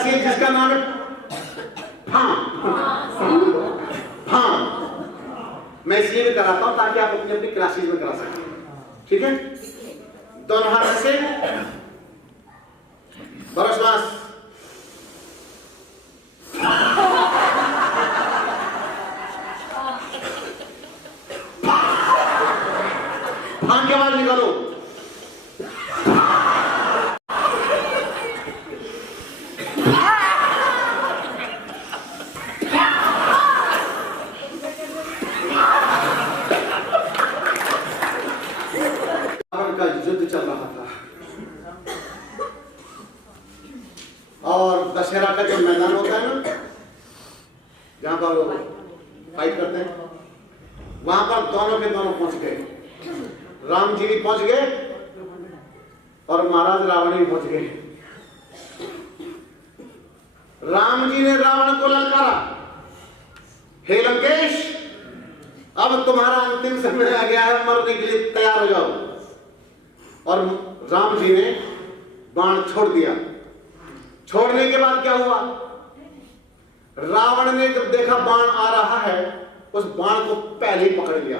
Seat जिसका नाम है फां। फां मैं इसलिए भी कराता हूं ताकि आप अपनी अपनी क्लासेज में करा सकें। ठीक है, दोनों हाथ से बड़ा श्वास। फां की आवाज निकालो। का युद्ध चल रहा था और दशहरा का जो मैदान होता है ना, जहां पर फाइट करते हैं, वहां पर दोनों के दोनों पहुंच गए। राम जी भी पहुंच गए और महाराज रावण भी पहुंच गए। राम जी ने रावण को ललकारा, हे लंकेश, अब तुम्हारा अंतिम समय आ गया है, मरने के लिए तैयार हो जाओ। और राम जी ने बाण छोड़ दिया। छोड़ने के बाद क्या हुआ? रावण ने जब देखा बाण आ रहा है, उस बाण को पहले ही पकड़ लिया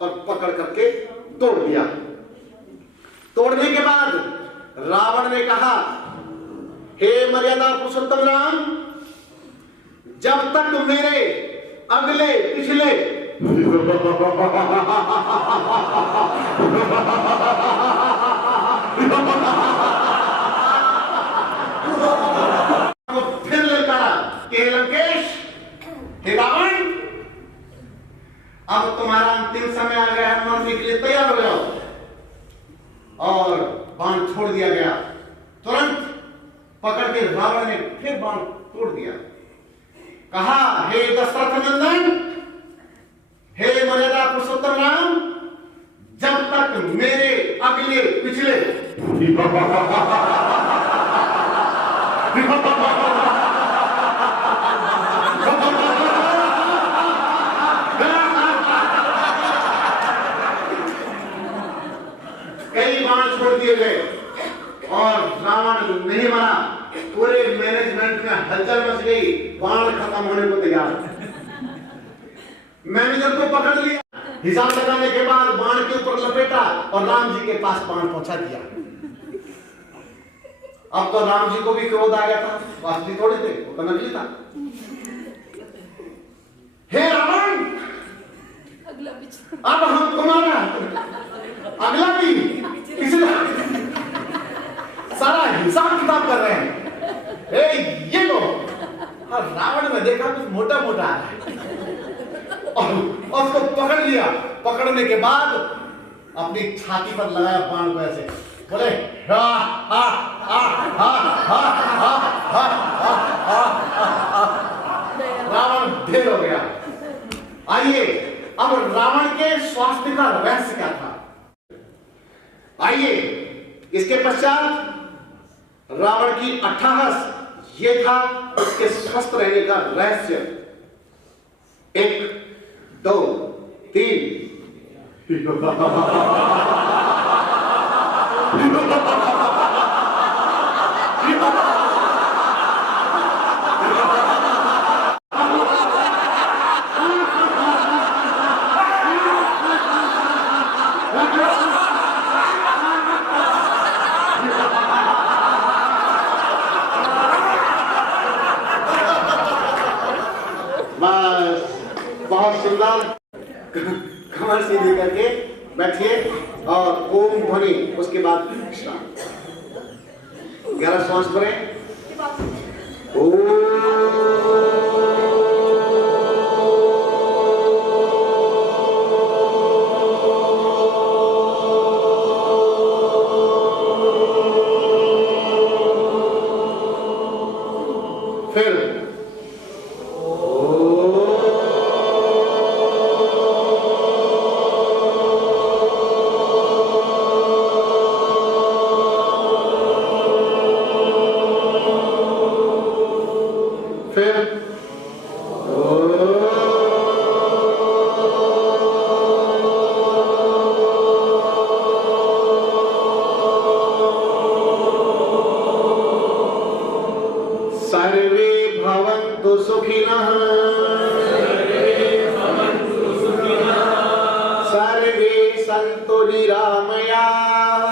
और पकड़ करके तोड़ दिया। तोड़ने के बाद रावण ने कहा, हे मर्यादा पुरुषोत्तम राम, जब तक मेरे अगले पिछले फिर ललकारा कि लंकेश, हे रावण, अब तुम्हारा अंतिम समय आ गया है, मरने के लिए तैयार हो जाओ। और बाण छोड़ दिया गया। तुरंत पकड़ के रावण ने फिर बाण तोड़ दिया। कहा, हे दशरथ नंदन, हे मर्यादा पुरुषोत्तम राम, जब तक मेरे अगले पिछले कई बाण छोड़ दिए गए और रावण नहीं मरा। पूरे मैनेजमेंट में हलचल मच गई, बाण खत्म होने को तैयार। मैनेजर को पकड़ लिया, हिसाब लगाने के बाद बाण के ऊपर लपेटा और राम जी के पास बाण पहुंचा दिया। अब तो राम जी को भी क्रोध आ गया था, वास्तविक थोड़े थे, वो तो नकली था। हे रावण, अब हम तुम्हारा अगला भी पिछला सारा हिसाब किताब कर रहे हैं। ये लो। और रावण ने देखा कुछ मोटा मोटा आ रहा है और उसको पकड़ लिया। पकड़ने के बाद अपनी छाती पर लगाया बाण को, ऐसे बोले, हा हा हा हा हा हा हा हा। रावण ढेर हो गया। आइए, अब रावण के स्वास्थ्य का रहस्य क्या था? आइए, इसके पश्चात रावण की अट्टहास, ये था उसके स्वस्थ रहने का रहस्य। 1 2 3 बहुत सुंदर। कमर सीधी करके बैठिए और ओम ध्वनि, उसके बाद विश्राम। 11 श्वास भरें। फिर सर्वे भवन्तु सुखिनः सर्वे सन्तु निरामयाः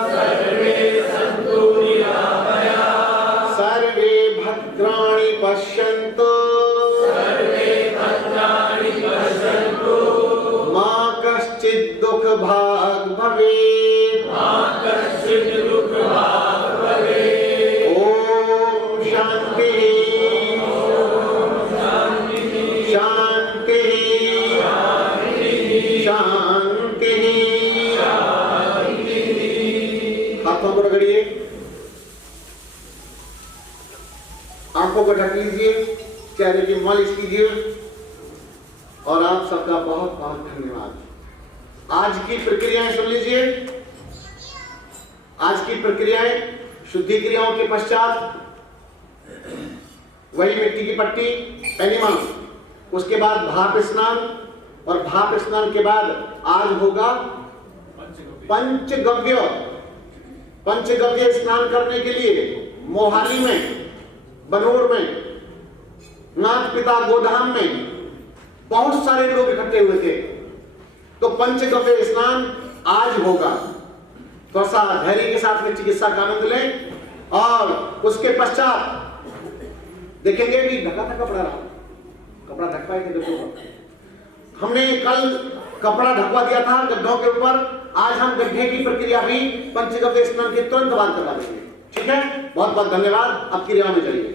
सर्वे भद्राणि पश्यन्तु मा कश्चित् दुःखभाग् भवेत् ॐ शान्तिः शान्तिः शान्तिः। हाथों को रगड़िए, आंखों को ढक लीजिए, चेहरे की मालिश कीजिए और आप सबका बहुत बहुत धन्यवाद। आज की प्रक्रियाएं सुन लीजिए। आज की प्रक्रियाएं शुद्धि क्रियाओं के पश्चात वही मिट्टी की पट्टी एनिमा, उसके बाद भाप स्नान और भाप स्नान के बाद आज होगा पंचगव्य। पंचगव्य स्नान करने के लिए मोहाली में, बनूर में, नाथ पिता गोधाम में बहुत सारे लोग इकट्ठे हुए थे। तो पंचगव्य स्नान आज होगा। थोड़ा सा धैर्य के साथ में चिकित्सा का आनंद लें और उसके पश्चात देखेंगे कि ढका था कपड़ा रहा, कपड़ा ढक पाएंगे। हमने कल कपड़ा ढकवा दिया था गड्ढों के ऊपर, आज हम गड्ढे की प्रक्रिया भी पंचगव्य स्नान के तुरंत बाद करवा देंगे। ठीक है, बहुत बहुत धन्यवाद। अब क्रिया में चलिए।